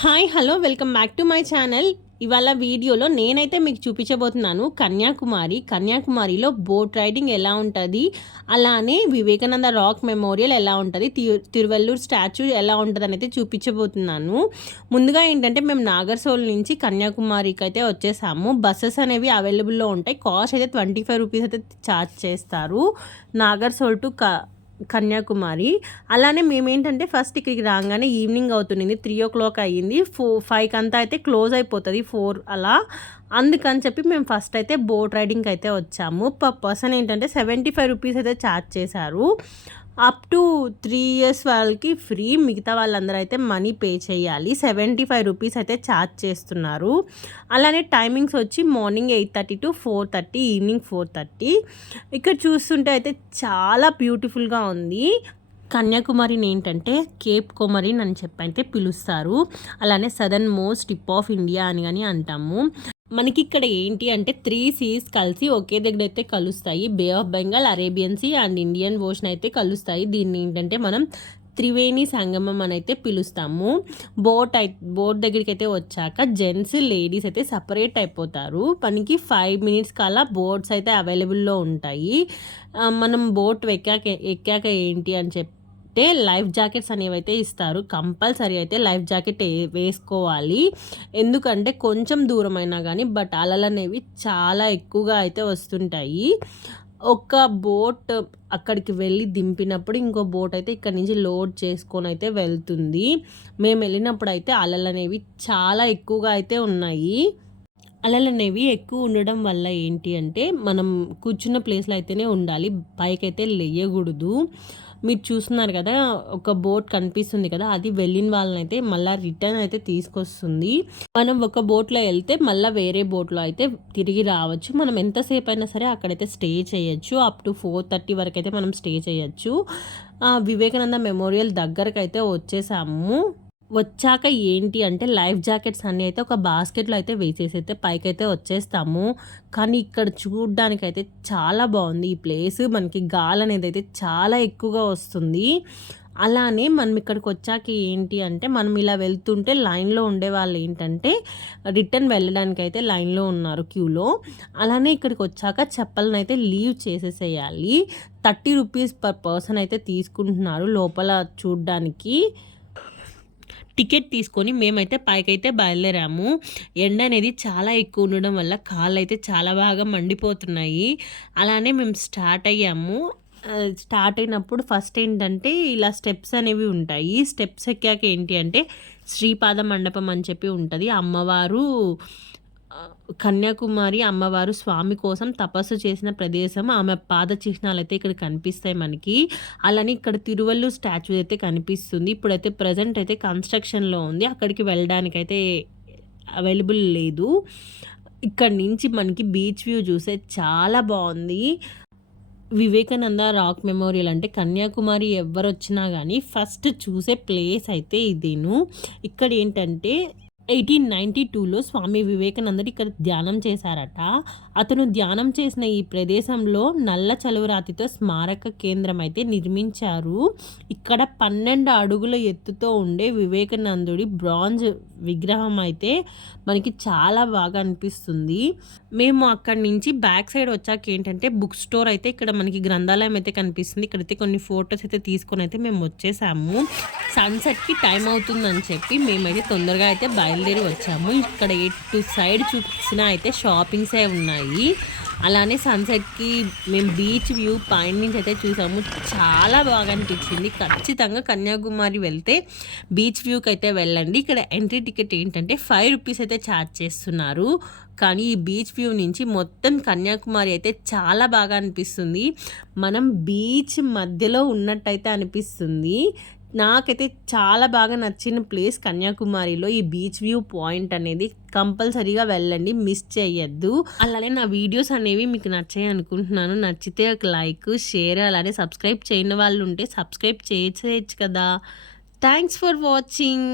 Hi hello welcome back to my channel. ఇవాళ వీడియోలో నేనైతే మీకు చూపించబోతున్నాను కన్యాకుమారిలో బోట్ రైడింగ్ ఎలా ఉంటుంది, అలానే వివేకానంద రాక్ మెమోరియల్ ఎలా ఉంటుంది, తిరువల్లూరు స్టాచ్యూ ఎలా ఉంటుంది అనేది చూపించబోతున్నాను. ముందుగా ఏంటంటే మేము నాగర్సోల్ నుంచి కన్యాకుమారికి అయితే వచ్చేసాము. బస్సెస్ అనేవి అవైలబుల్లో ఉంటాయి. కాస్ట్ అయితే 25 రూపీస్ అయితే ఛార్జ్ చేస్తారు నాగర్సోల్ టు కన్యాకుమారి. అలానే మేమేంటంటే ఫస్ట్ ఇక్కడికి రాగానే ఈవినింగ్ అవుతుంది, 3 o'clock అయ్యింది. 5కి అంతా అయితే క్లోజ్ అయిపోతుంది, 4 అలా. అందుకని చెప్పి మేము ఫస్ట్ అయితే బోట్ రైడింగ్కి అయితే వచ్చాము. పర్ పర్సన్ ఏంటంటే 75 రూపీస్ అయితే ఛార్జ్ చేశారు. అప్ టు 3 years వాళ్ళకి ఫ్రీ, మిగతా వాళ్ళందరూ అయితే మనీ పే చేయాలి. 75 రూపీస్ అయితే ఛార్జ్ చేస్తున్నారు. అలానే టైమింగ్స్ వచ్చి మార్నింగ్ 8:30 to 4:30, ఈవినింగ్ 4:30. ఇక్కడ చూస్తుంటే అయితే చాలా బ్యూటిఫుల్గా ఉంది. కన్యాకుమారిని ఏంటంటే కేప్ కొమరిన్ అని చెప్పి అయితే పిలుస్తారు. అలానే southern most tip of India అని కానీ అంటాము. మనకి ఇక్కడ ఏంటి అంటే 3 seas కలిసి ఒకే దగ్గర అయితే కలుస్తాయి. Bay of Bengal, Arabian sea and Indian ocean అయితే కలుస్తాయి. దీన్ని ఏంటంటే మనం త్రివేణి సంగమం అని అయితే పిలుస్తాము. బోట్ దగ్గరికి అయితే వచ్చాక జెంట్స్ లేడీస్ అయితే సపరేట్ అయిపోతారు. మనకి 5 minutes కల్లా బోట్స్ అయితే అవైలబుల్లో ఉంటాయి. మనం బోట్ ఎక్కాక ఏంటి అని అంటే లైఫ్ జాకెట్స్ అనేవి అయితే ఇస్తారు. కంపల్సరీ అయితే లైఫ్ జాకెట్ వేసుకోవాలి. ఎందుకంటే కొంచెం దూరం అయినా కానీ బట్ అలలు అనేవి చాలా ఎక్కువగా అయితే వస్తుంటాయి. ఒక బోట్ అక్కడికి వెళ్ళి దింపినప్పుడు ఇంకో బోట్ అయితే ఇక్కడ నుంచి లోడ్ చేసుకొని అయితే వెళ్తుంది. మేము వెళ్ళినప్పుడు అయితే అలలు అనేవి చాలా ఎక్కువగా అయితే ఉన్నాయి. అలలు అనేవి ఎక్కువ ఉండడం వల్ల ఏంటి అంటే మనం కూర్చున్న ప్లేస్లో అయితేనే ఉండాలి, పైకైతే లేయకూడదు. మీరు చూస్తున్నారు కదా, ఒక బోట్ కనిపిస్తుంది కదా, అది వెళ్ళిన వాళ్ళని అయితే మళ్ళీ రిటర్న్ అయితే తీసుకొస్తుంది. మనం ఒక బోట్లో వెళ్తే మళ్ళీ వేరే బోట్లో అయితే తిరిగి రావచ్చు. మనం ఎంతసేపు అయినా సరే అక్కడైతే స్టే చేయొచ్చు. అప్ టు 4:30 వరకు అయితే మనం స్టే చేయొచ్చు. వివేకానంద మెమోరియల్ దగ్గరకు అయితే వచ్చేసాము. వచ్చాక ఏంటి అంటే లైఫ్ జాకెట్స్ అన్నీ అయితే ఒక బాస్కెట్లో అయితే వేసేసి అయితే పైకైతే వచ్చేస్తాము. కానీ ఇక్కడ చూడడానికైతే చాలా బాగుంది ఈ ప్లేస్. మనకి గాలి అనేది అయితే చాలా ఎక్కువగా వస్తుంది. అలానే మనం ఇక్కడికి వచ్చాక ఏంటి అంటే మనం ఇలా వెళ్తుంటే లైన్లో ఉండే వాళ్ళు ఏంటంటే రిటర్న్ వెళ్ళడానికి అయితే లైన్లో ఉన్నారు క్యూలో. అలానే ఇక్కడికి వచ్చాక చెప్పలను అయితే లీవ్ చేసేసేయాలి. 30 రూపీస్ పర్ పర్సన్ అయితే తీసుకుంటున్నారు లోపల చూడ్డానికి. టికెట్ తీసుకొని మేమైతే పైకైతే బయలుదేరాము. ఎండ అనేది చాలా ఎక్కువ ఉండడం వల్ల కాళ్ళు అయితే చాలా బాగా మండిపోతున్నాయి. అలానే మేము స్టార్ట్ అయ్యాము. స్టార్ట్ అయినప్పుడు ఫస్ట్ ఏంటంటే ఇలా స్టెప్స్ అనేవి ఉంటాయి. స్టెప్స్ ఎక్కాక ఏంటి అంటే శ్రీపాద మండపం అని చెప్పి ఉంటుంది. అమ్మవారు కన్యాకుమారి అమ్మవారు స్వామి కోసం తపస్సు చేసిన ప్రదేశం. ఆమె పాద చిహ్నాలు అయితే ఇక్కడ కనిపిస్తాయి మనకి. అలానే ఇక్కడ తిరువల్లూరు స్టాచ్యూ అయితే కనిపిస్తుంది. ఇప్పుడైతే ప్రజెంట్ అయితే కన్స్ట్రక్షన్లో ఉంది, అక్కడికి వెళ్ళడానికి అయితే అవైలబుల్ లేదు. ఇక్కడ నుంచి మనకి బీచ్ వ్యూ చూసే చాలా బాగుంది. వివేకానంద రాక్ మెమోరియల్ అంటే కన్యాకుమారి ఎవరు వచ్చినా కానీ ఫస్ట్ చూసే ప్లేస్ అయితే ఇదేను. ఇక్కడ ఏంటంటే 1892లో స్వామి వివేకానందుడు ఇక్కడ ధ్యానం చేశారట. అతను ధ్యానం చేసిన ఈ ప్రదేశంలో నల్ల చలువరాతితో స్మారక కేంద్రం అయితే నిర్మించారు. ఇక్కడ 12 అడుగుల ఎత్తుతో ఉండే వివేకానందుడి బ్రాంజ్ విగ్రహం అయితే మనకి చాలా బాగా అనిపిస్తుంది. మేము అక్కడి నుంచి బ్యాక్ సైడ్ వచ్చాక ఏంటంటే బుక్ స్టోర్ అయితే ఇక్కడ మనకి గ్రంథాలయం అయితే కనిపిస్తుంది. ఇక్కడైతే కొన్ని ఫొటోస్ అయితే తీసుకొని అయితే మేము వచ్చేసాము. సన్సెట్కి టైం అవుతుందని చెప్పి మేమైతే తొందరగా అయితే బయలుదేరి వచ్చాము. ఇక్కడ ఎటు సైడ్ చూపించిన అయితే షాపింగ్సే ఉన్నాయి. అలానే సన్సెట్కి మేము బీచ్ వ్యూ పైన నుంచి అయితే చూసాము, చాలా బాగా అనిపించింది. ఖచ్చితంగా కన్యాకుమారి వెళ్తే బీచ్ వ్యూకి అయితే వెళ్ళండి. ఇక్కడ ఎంట్రీ టికెట్ ఏంటంటే 5 రూపీస్ అయితే ఛార్జ్ చేస్తున్నారు. కానీ ఈ బీచ్ వ్యూ నుంచి మొత్తం కన్యాకుమారి అయితే చాలా బాగా అనిపిస్తుంది. మనం బీచ్ మధ్యలో ఉన్నట్టయితే అనిపిస్తుంది. నాకైతే చాలా బాగా నచ్చిన ప్లేస్ కన్యాకుమారిలో ఈ బీచ్ వ్యూ పాయింట్ అనేది. కంపల్సరీగా వెళ్ళండి, మిస్ చేయొద్దు. అలానే నా వీడియోస్ అనేవి మీకు నచ్చాయి అనుకుంటున్నాను. నచ్చితే ఒక లైక్, షేర్, అలానే సబ్స్క్రైబ్ చేయని వాళ్ళు ఉంటే సబ్స్క్రైబ్ చేయొచ్చు కదా. Thanks for watching.